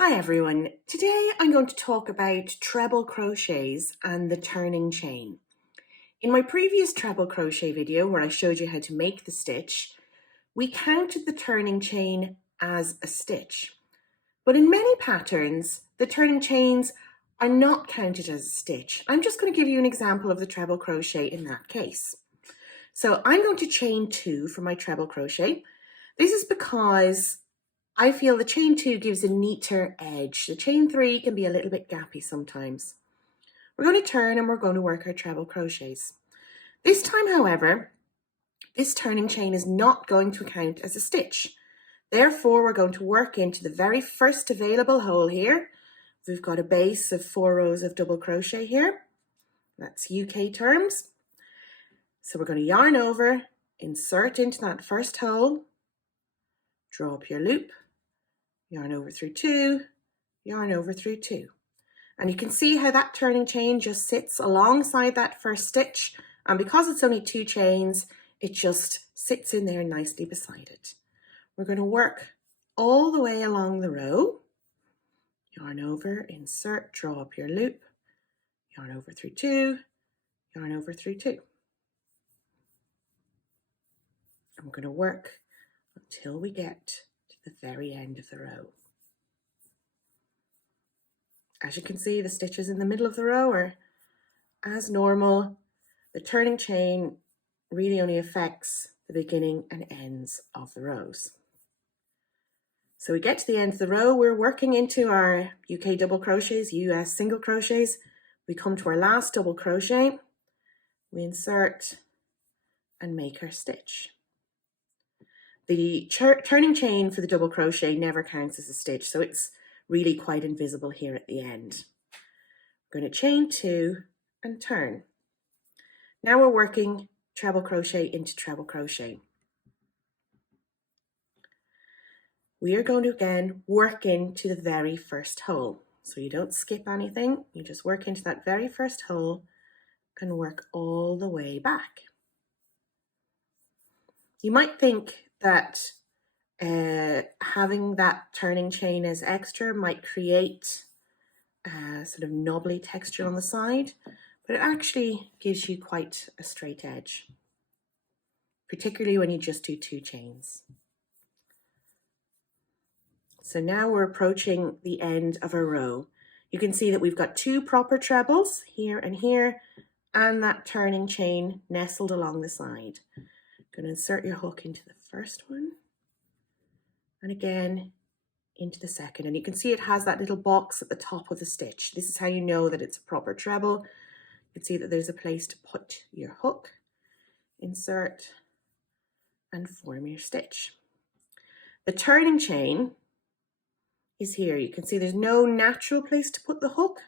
Hi everyone, today I'm going to talk about treble crochets and the turning chain. In my previous treble crochet video where I showed you how to make the stitch, we counted the turning chain as a stitch. But in many patterns, the turning chains are not counted as a stitch. I'm just going to give you an example of the treble crochet in that case. So I'm going to chain 2 for my treble crochet. This is because I feel the chain 2 gives a neater edge. The chain 3 can be a little bit gappy sometimes. We're going to turn and we're going to work our treble crochets. This time, however, this turning chain is not going to count as a stitch. Therefore, we're going to work into the very first available hole here. We've got a base of 4 rows of double crochet here. That's UK terms. So we're going to yarn over, insert into that first hole, draw up your loop, yarn over through 2, yarn over through 2. And you can see how that turning chain just sits alongside that first stitch, and because it's only 2 chains, it just sits in there nicely beside it. We're going to work all the way along the row, yarn over, insert, draw up your loop, yarn over through 2, yarn over through 2. And we're going to work until we get to the very end of the row. As you can see, the stitches in the middle of the row are as normal. The turning chain really only affects the beginning and ends of the rows. So we get to the end of the row, we're working into our UK double crochets, US single crochets. We come to our last double crochet, we insert and make our stitch. The turning chain for the double crochet never counts as a stitch, so it's really quite invisible here at the end. We're going to chain 2 and turn. Now we're working treble crochet into treble crochet. We are going to again work into the very first hole. So you don't skip anything, you just work into that very first hole and work all the way back. You might think that having that turning chain as extra might create a sort of knobbly texture on the side, but it actually gives you quite a straight edge, particularly when you just do 2 chains. So now we're approaching the end of a row. You can see that we've got 2 proper trebles here, and that turning chain nestled along the side. Going to insert your hook into the first one, and again into the second. And you can see it has that little box at the top of the stitch. This is how you know that it's a proper treble. You can see that there's a place to put your hook, insert, and form your stitch. The turning chain is here. You can see there's no natural place to put the hook,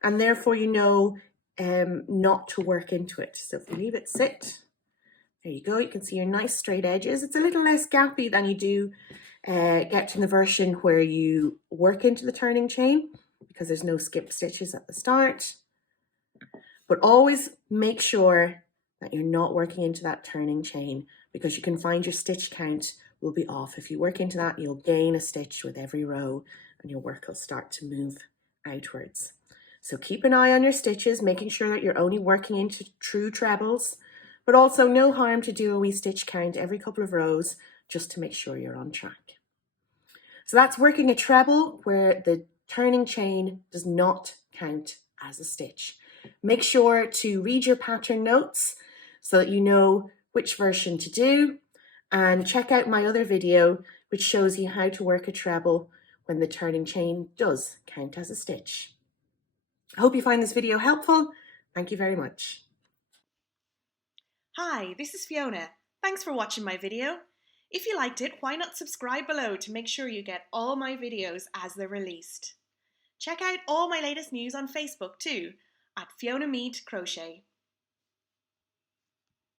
and therefore you know not to work into it. So if you leave it sit, there you go. You can see your nice straight edges. It's a little less gappy than you do get in the version where you work into the turning chain, because there's no skip stitches at the start. But always make sure that you're not working into that turning chain, because you can find your stitch count will be off. If you work into that, you'll gain a stitch with every row and your work will start to move outwards. So keep an eye on your stitches, making sure that you're only working into true trebles, but also no harm to do a wee stitch count every couple of rows just to make sure you're on track. So that's working a treble where the turning chain does not count as a stitch. Make sure to read your pattern notes so that you know which version to do, and check out my other video which shows you how to work a treble when the turning chain does count as a stitch. I hope you find this video helpful. Thank you very much. Hi, this is Fiona. Thanks for watching my video. If you liked it, why not subscribe below to make sure you get all my videos as they're released. Check out all my latest news on Facebook too, at Fiona Mead Crochet.